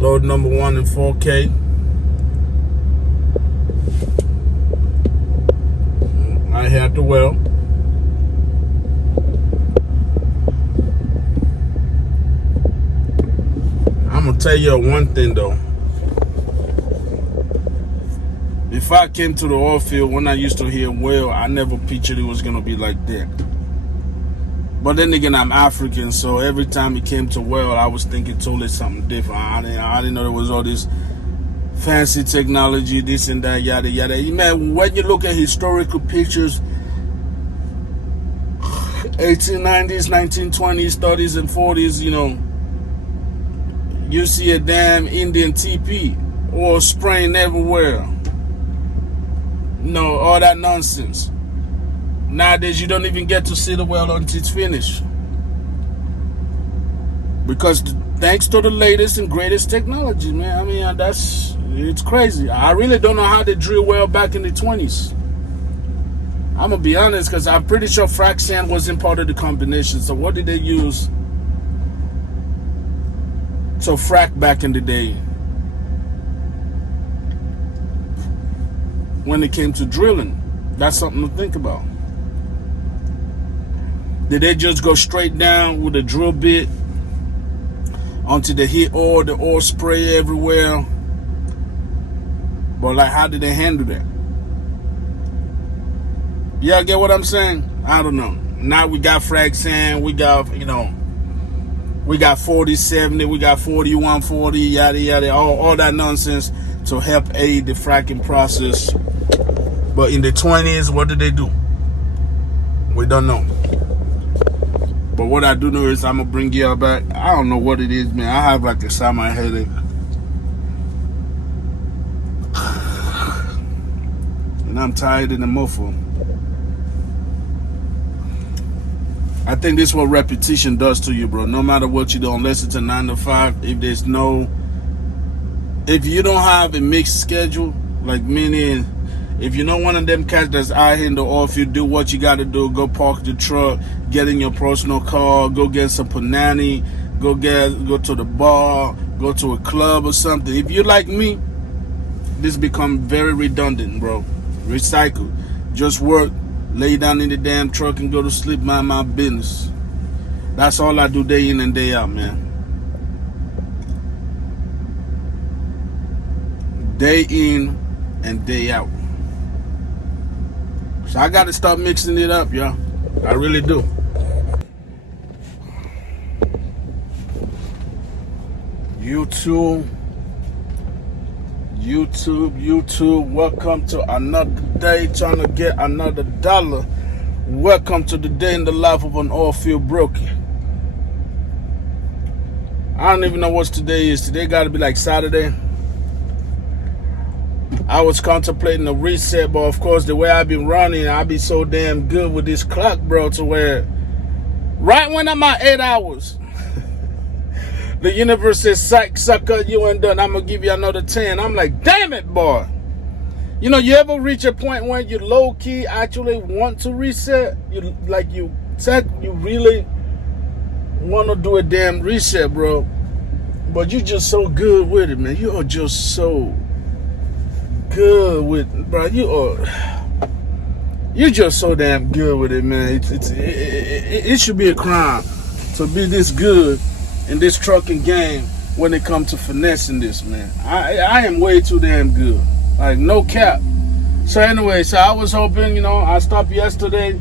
Load number 1 in 4K. I had the well. I'm gonna tell you one thing though. Before I came to the oil field, when I used to hear well, I never pictured it was gonna be like that. But then again, I'm African, so every time it came to well, I was thinking totally something different. I didn't know there was all this fancy technology, this and that, yada yada. Man, when you look at historical pictures, 1890s, 1920s, 30s, and 40s, you know, you see a damn Indian teepee or spraying everywhere. You know, all that nonsense. Nowadays, you don't even get to see the well until it's finished. Because thanks to the latest and greatest technology, man. I mean, it's crazy. I really don't know how they drill well back in the 20s. I'm going to be honest, because I'm pretty sure frac sand wasn't part of the combination. So what did they use to frac back in the day when it came to drilling? That's something to think about. Did they just go straight down with a drill bit until they hit oil, the oil spray everywhere? But like, how did they handle that? Y'all get what I'm saying? I don't know. Now we got frac sand, we got, you know, we got 40-70, we got 41-40, yada yada, all that nonsense to help aid the fracking process. But in the 20s, what did they do? We don't know. But what I do know is I'm gonna bring y'all back. I don't know what it is, man. I have like a semi headache. And I'm tired in the muffle. I think this is what repetition does to you, bro. No matter what you do, unless it's a 9 to 5, if you don't have a mixed schedule, like meaning if you're not one of them cats that's out here in the oil field, do what you gotta do. Go park the truck, get in your personal car, go get some panani, go to the bar, go to a club or something. If you're like me, this become very redundant, bro. Recycle. Just work, lay down in the damn truck and go to sleep, mind my business. That's all I do day in and day out, man. Day in and day out. So I got to start mixing it up, y'all. I really do. YouTube, welcome to another day, trying to get another dollar. Welcome to the day in the life of an oil field broker. I don't even know what today is. Today got to be like Saturday. I was contemplating a reset, but of course, the way I've been running, I be so damn good with this clock, bro, to where right when I'm at 8 hours, the universe says, psych, sucker, you ain't done. I'm going to give you another 10. I'm like, damn it, boy. You know, you ever reach a point where you low-key actually want to reset? You really want to do a damn reset, bro. But you just so good with it, man. You are just so good with, bro. You're just so damn good with it, man. It should be a crime to be this good in this trucking game when it comes to finessing this, man. I am way too damn good, like no cap. So anyway, so I was hoping, you know, I stopped yesterday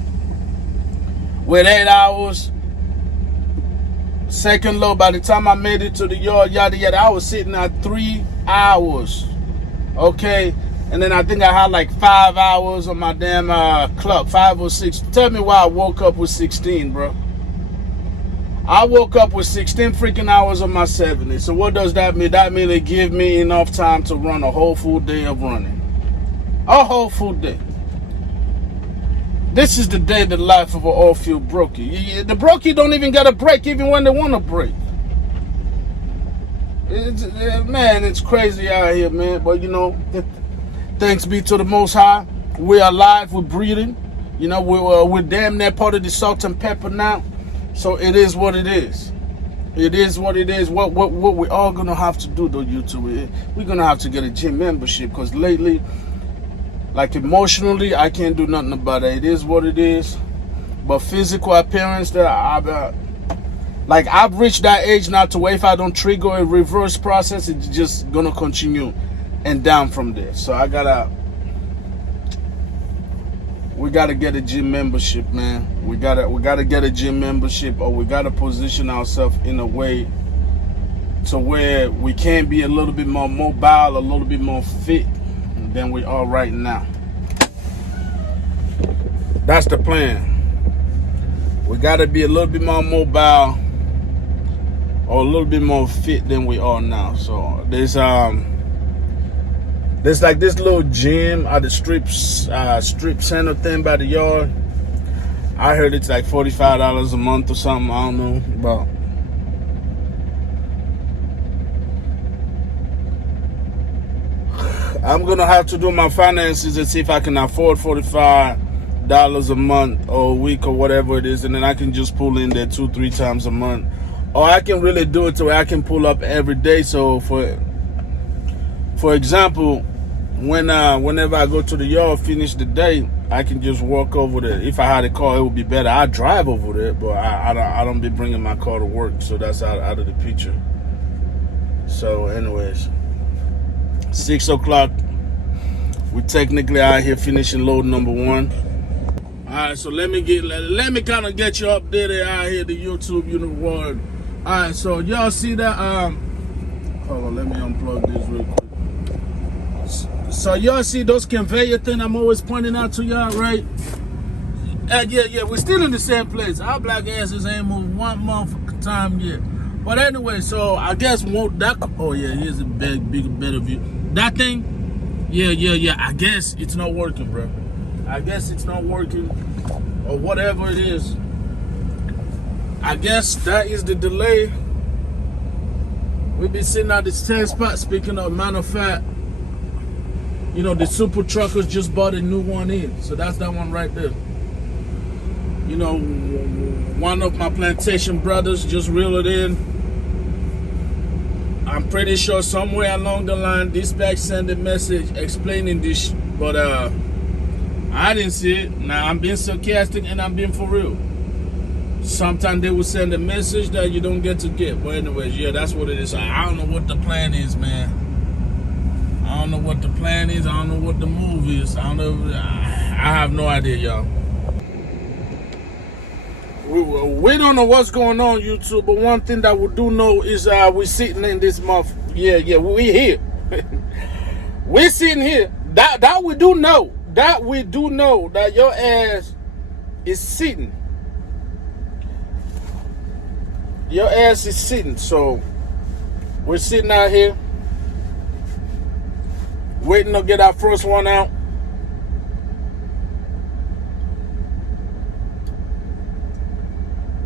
with 8 hours. Second low, by the time I made it to the yard, yada yada, I was sitting at 3 hours. Okay, and then I think I had like 5 hours on my damn clock, 5 or 6. Tell me why I woke up with 16, bro. I woke up with 16 freaking hours on my 70. So what does that mean? That means they give me enough time to run a whole full day of running. A whole full day. This is the day of the life of an oil field broker. The broker don't even get a break even when they want a break. Man, it's crazy out here, man. But, you know, thanks be to the Most High. We're alive, we're breathing. You know, we're damn near part of the salt and pepper now. So it is what it is. It is what it is. What we're all gonna have to do though, YouTube, we're gonna have to get a gym membership, because lately, like emotionally, I can't do nothing about it. It is what it is. But physical appearance, that I've reached that age now to where if I don't trigger a reverse process, it's just gonna continue and down from there. So we gotta get a gym membership, man. We gotta get a gym membership, or we gotta position ourselves in a way to where we can be a little bit more mobile, a little bit more fit than we are right now. That's the plan. We gotta be a little bit more mobile, or a little bit more fit than we are now. So there's like this little gym at the strip center thing by the yard. I heard it's like $45 a month or something. I don't know, but I'm gonna have to do my finances and see if I can afford $45 a month or a week or whatever it is, and then I can just pull in there 2-3 times a month, or I can really do it to where I can pull up every day. So for example, whenever I go to the yard, finish the day, I can just walk over there. If I had a car, it would be better. I drive over there, but I don't be bringing my car to work, so that's out of the picture. So anyways, 6 o'clock, we technically out here finishing load number 1. All right, so let me kind of get you updated out here, the YouTube universe. All right, so y'all see that? Hold on, let me unplug this real quick. So y'all see those conveyor thing I'm always pointing out to y'all, right? Yeah, we're still in the same place. Our black asses ain't moved 1 month time yet. But anyway, so I guess oh yeah, here's a bigger, better view. That thing, yeah. I guess it's not working, bro. I guess it's not working, or whatever it is. I guess that is the delay. We've been sitting at this 10 spot. Speaking of, matter of fact, you know, the super truckers just bought a new one in. So that's that one right there. You know, one of my plantation brothers just reeled it in. I'm pretty sure somewhere along the line, dispatch sent a message explaining this, but I didn't see it. Now, I'm being sarcastic and I'm being for real. Sometimes they will send a message that you don't get to get. But anyways, yeah, that's what it is. I don't know what the plan is, man. I don't know what the plan is. I don't know what the move is. I don't know. I have no idea, y'all. We don't know what's going on, YouTube. But one thing that we do know is we're sitting in this month. Yeah, we here. We're sitting here. That we do know. That we do know that your ass is sitting. Your ass is sitting. So we're sitting out here, waiting to get our first one out.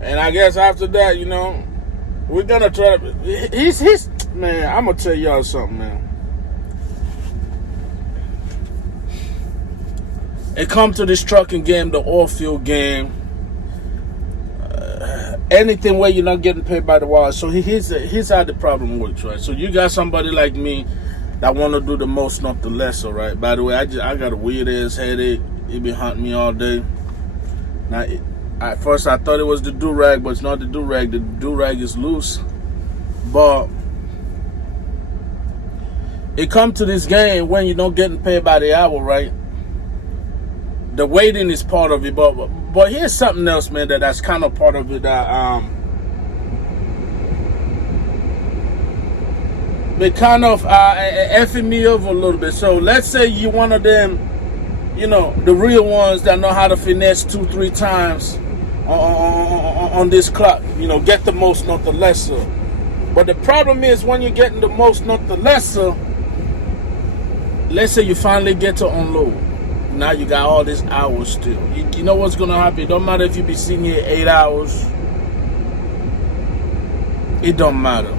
And I guess after that, you know, we're gonna try to. He's man. I'm gonna tell y'all something, man. It comes to this trucking game, the oil field game. Anything where you're not getting paid by the hour. So here's how the problem works, right? So you got somebody like me that want to do the most, not the lesser, right? By the way, I got a weird ass headache. It been haunting me all day. Now, at first I thought it was the do-rag, but it's not the do-rag. The do-rag is loose. But it come to this game when you're not getting paid by the hour, right? The waiting is part of it, but here's something else, man, that's kind of part of it that they kind of effing me over a little bit. So let's say you one of them, you know, the real ones that know how to finesse 2-3 times on this clock. You know, get the most, not the lesser. But the problem is when you're getting the most, not the lesser, let's say you finally get to unload. Now you got all these hours still. You know what's gonna happen? It don't matter if you be sitting here 8 hours. It don't matter.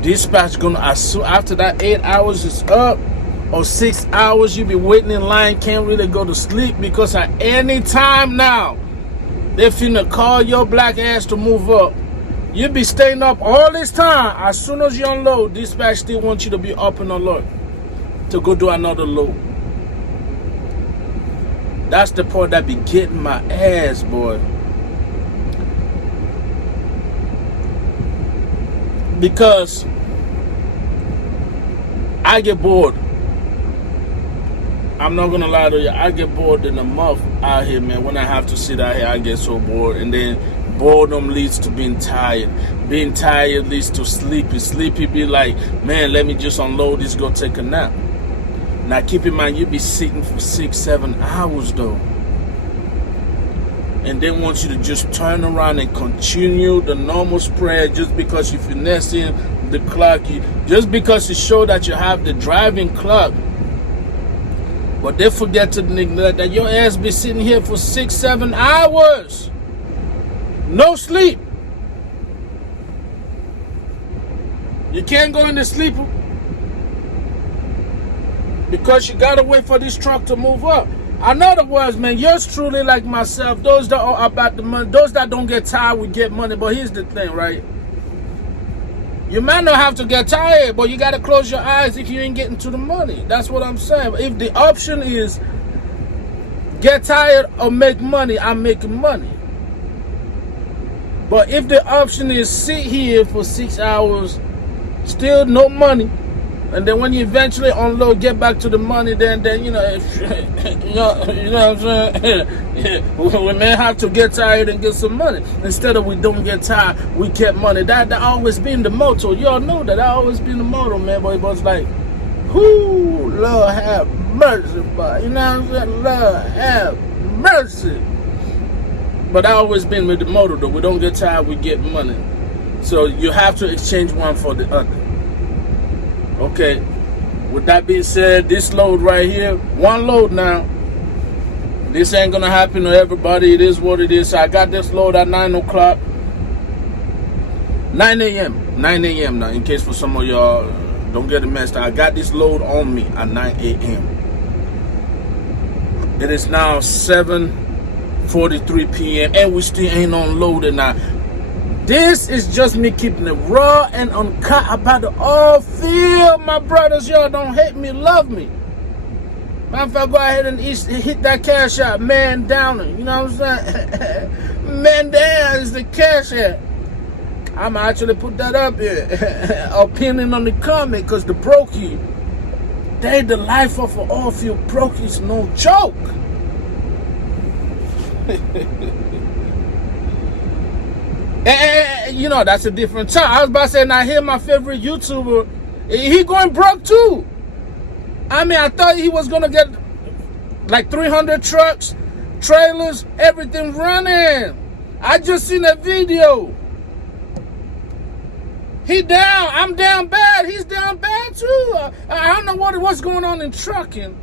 Dispatch gonna assume after that 8 hours is up, or 6 hours you be waiting in line, can't really go to sleep, because at any time now They finna call your black ass to move up. You be staying up all this time. As soon as you unload, dispatch still wants you to be up and alert to go do another load. That's the part that be getting my ass, boy. Because I get bored. I'm not gonna lie to you. I get bored in a month out here, man. When I have to sit out here, I get so bored. And then boredom leads to being tired. Being tired leads to sleepy. Sleepy be like, man, let me just unload this, go take a nap. Now keep in mind, you be sitting for 6-7 hours though. And they want you to just turn around and continue the normal spread just because you're finessing the clock. Just because you show that you have the driving clock. But they forget to neglect that your ass be sitting here for 6-7 hours. No sleep. You can't go into sleep because you gotta wait for this truck to move up. In other words, man, yours truly like myself, those that are about the money, those that don't get tired will get money. But here's the thing, right? You might not have to get tired, but you got to close your eyes if you ain't getting to the money. That's what I'm saying. If the option is get tired or make money, I'm making money. But if the option is sit here for 6 hours, still no money, and then when you eventually unload, get back to the money, then you know, you know what I'm saying? We may have to get tired and get some money. Instead of we don't get tired, we get money. That always been the motto. Y'all know that always been the motto, man. But it was like, whoo, Lord have mercy, boy. You know what I'm saying? Lord have mercy. But that always been with the motto, though. We don't get tired, we get money. So you have to exchange one for the other. Okay, with that being said, this load right here, one load now. This ain't gonna happen to everybody. It is what it is. So I got this load at 9 o'clock. 9 a.m. 9 a.m. now, in case for some of y'all don't get it messed up. I got this load on me at 9 a.m. It is now 7:43 p.m. and we still ain't unloaded now. This is just me keeping it raw and uncut about the oil field, my brothers. Y'all don't hate me, love me. Man, if I go ahead and hit that cash out, man down, you know what I'm saying? Man down is the cash out. I'm actually put that up here, opinion on the comment, because the brokey, they the life of an oil field brokey is no joke. And you know, that's a different time. I was about to say, now here my favorite YouTuber, he going broke too. I mean, I thought he was gonna get like 300 trucks, trailers, everything running. I just seen that video. He down, I'm down bad, he's down bad too. I don't know what's going on in trucking.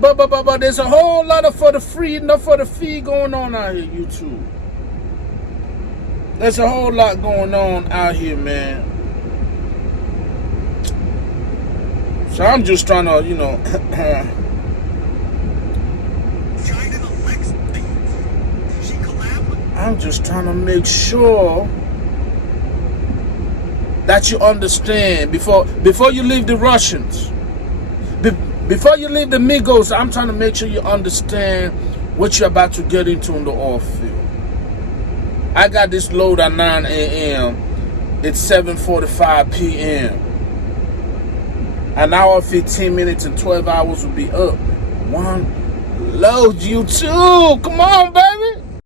But there's a whole lot of for the free, enough for the fee going on out here, YouTube. There's a whole lot going on out here, man. So I'm just trying to, you know, I'm just trying to make sure that you understand before you leave the Russians, before you leave the Migos. I'm trying to make sure you understand what you're about to get into in the oil field. I got this load at 9 a.m. It's 7:45 p.m. An hour, 15 minutes, and 12 hours will be up. One load, you too. Come on, baby.